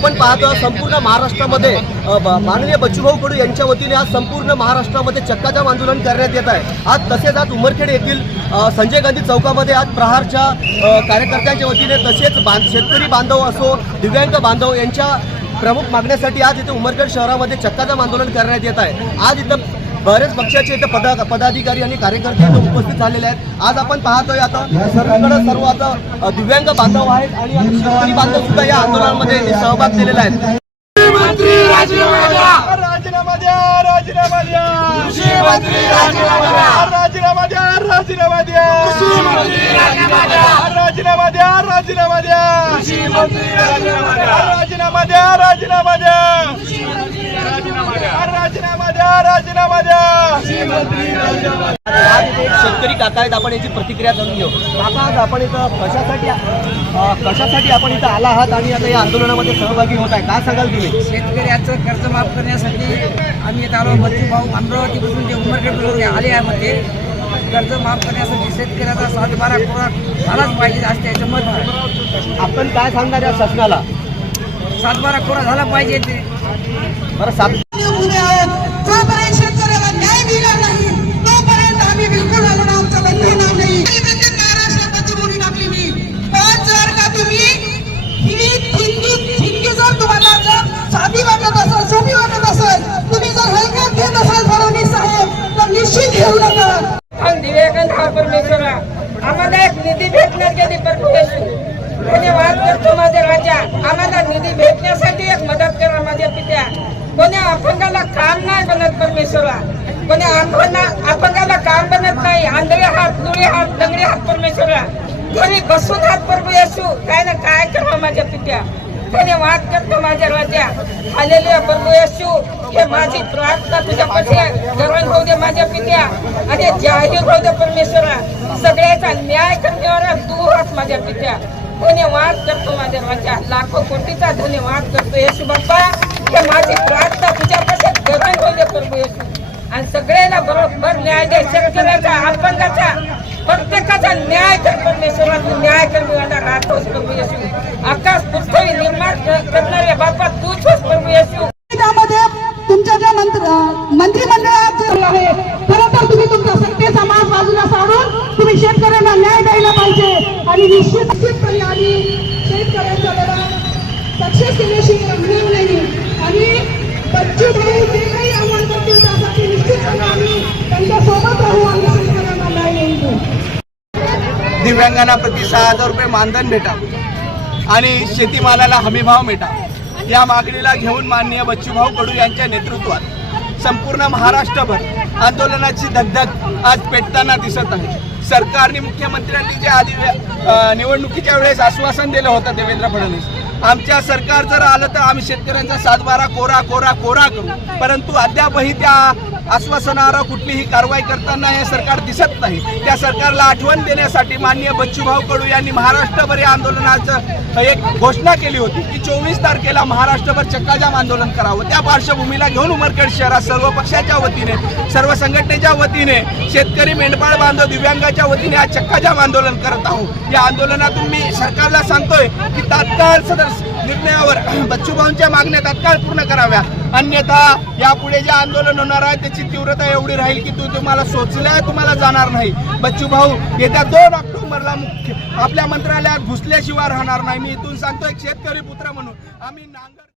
आपण पाहतो संपूर्ण महाराष्ट्रामध्ये ब- माननीय बच्चूभाऊ कडू यांच्या वतीने आज संपूर्ण महाराष्ट्रामध्ये चक्काजाम आंदोलन करण्यात येत आहे. आज तसेच आज उमरखेड येथील संजय गांधी चौकामध्ये आज प्रहारच्या कार्यकर्त्यांच्या वतीने तसेच बांध शेतकरी बांधव असो दिव्यांग बांधव यांच्या प्रमुख मागण्यासाठी आज इथे उमरखेड शहरामध्ये चक्काजाम आंदोलन करण्यात येत आहे. आज इथं बरेच पक्षाचे इथे पदा पदाधिकारी आणि कार्यकर्ते इथे उपस्थित झालेले आहेत. आज आपण पाहतोय आता सर्वीकडे सर्व आता दिव्यांग बांधव आहेत आणि शेतकरी बांधव सुद्धा या आंदोलनामध्ये सहभाग दिलेला आहे. राजीनामा द्या. राजीनामा द्या राजीनामा द्या. राजीनामा द्या. राजीनामा द्या राजीनामा द्या. राजीनामा द्या राजीनामा द्या. राजीनामा द्या. शेतकरी काका आहेत आपण याची प्रतिक्रिया जाणून घेऊ. काका आज आपण इथं कशासाठी कशासाठी आपण इथं आला आहात आणि आता या आंदोलनामध्ये सहभागी होत आहे? काय सांगाल तुम्ही? शेतकऱ्याचं कर्ज माफ करण्यासाठी आम्ही इथं आलो. बच्चू भाऊ अमरावतीपासून ते उमरखेडपर्यंत आले आहे मध्ये कर्ज माफ करण्यासाठी शेतकऱ्याचा सातबारा पुरा झालाच पाहिजे असं त्याचं मत आहे. आपण काय सांगणार या शासनाला? सातबारा कोरा झाला पाहिजे ते. बरं सात निधी भेटणार गेली परमेश्वर धन्यवाद करतो माझ्या राजा? आम्हाला निधी भेटण्यासाठी एक मदत करा माझ्या पित्या. कोण्या अपंगाला काम नाही बनत परमेश्वरा. कोणी अपंगा अपंगाला काम बनत नाही. आंधळे हात लुळे हात लंगडे हात परमेश्वरा. घरी बसून हात प्रभू येसू? काय ना काय करा माझ्या पित्या. धन्यवाद करतो माझ्या राजा. आलेले प्रभू येशू हे माझी प्रार्थना तुझ्या पाठी ग्रहण होऊ दे माझ्या पित्या. आणि जाहीर होऊ दे परमेश्वरा. सगळ्याचा न्याय करण्यावर तू हात माझ्या पित्या. धन्यवाद करतो माझ्या राजा. लाखो कोटीचा धन्यवाद करतो येशू बाप्पा. हे माझी प्रार्थना तुझ्या पाठी ग्रहण होऊ दे प्रभू येशू. आणि सगळ्याला बरोबर न्याय दे. शेतकऱ्याचा अपंगाचा प्रत्येकाचा न्याय कर परमेश्वरा. तू न्याय कर. निश्चितपणे आम्ही शेतकऱ्यांचा लढा सक्सेस केल्याशिवाय राहणार नाही आणि बच्चू भाऊ जे काही आव्हान करतील त्यासाठी निश्चितपणे आम्ही त्यांच्यासोबत राहू आम्ही शेतकऱ्यांना न्याय देऊ. दिव्यांगांना प्रति सहा हजार रुपये मानधन भेटा आणि शेतीमालाला हमीभाव मिळा या मागणीला घेऊन माननीय बच्चूभाऊ कडू यांच्या नेतृत्वात संपूर्ण महाराष्ट्रभर आंदोलनाची धगधग आज पेटताना दिसत आहे. सरकारने मुख्यमंत्र्यांनी जे आधी निवडणुकीच्या वेळेस आश्वासन दिलं होतं देवेंद्र फडणवीस. आमच्या सरकार जर आलं तर आम्ही शेतकऱ्यांचा सातबारा कोरा कोरा कोरा करू. परंतु अद्यापही त्या आश्वासनावर कुठलीही कारवाई करताना हे सरकार दिसत नाही. त्या सरकारला आठवण देण्यासाठी माननीय बच्चूभाऊ कडू यांनी महाराष्ट्रभर या आंदोलनाचं एक घोषणा केली होती की चोवीस तारखेला महाराष्ट्रभर चक्काजाम आंदोलन करावं. त्या पार्श्वभूमीला घेऊन उमरखेड शहरात सर्व पक्षाच्या वतीने सर्व संघटनेच्या वतीने शेतकरी मेंढपाळ बांधव दिव्यांगाच्या वतीने आज चक्काजाम आंदोलन करत आहोत. या आंदोलनातून मी सरकारला सांगतोय की तात्काळ सदर निर्णयावर बच्चूभाऊंच्या मागण्या तात्काळ पूर्ण कराव्या. अन्यथा यापुढे जे आंदोलन होणार आहे त्याची तीव्रता एवढी राहील की तू तुम्हाला सोचल्या तुम्हाला जाणार नाही. बच्चू भाऊ येत्या दोन ऑक्टोबरला मुख्य आपल्या मंत्रालयात घुसल्याशिवाय राहणार नाही. मी इथून सांगतो एक शेतकरी पुत्र म्हणून. आम्ही नांगर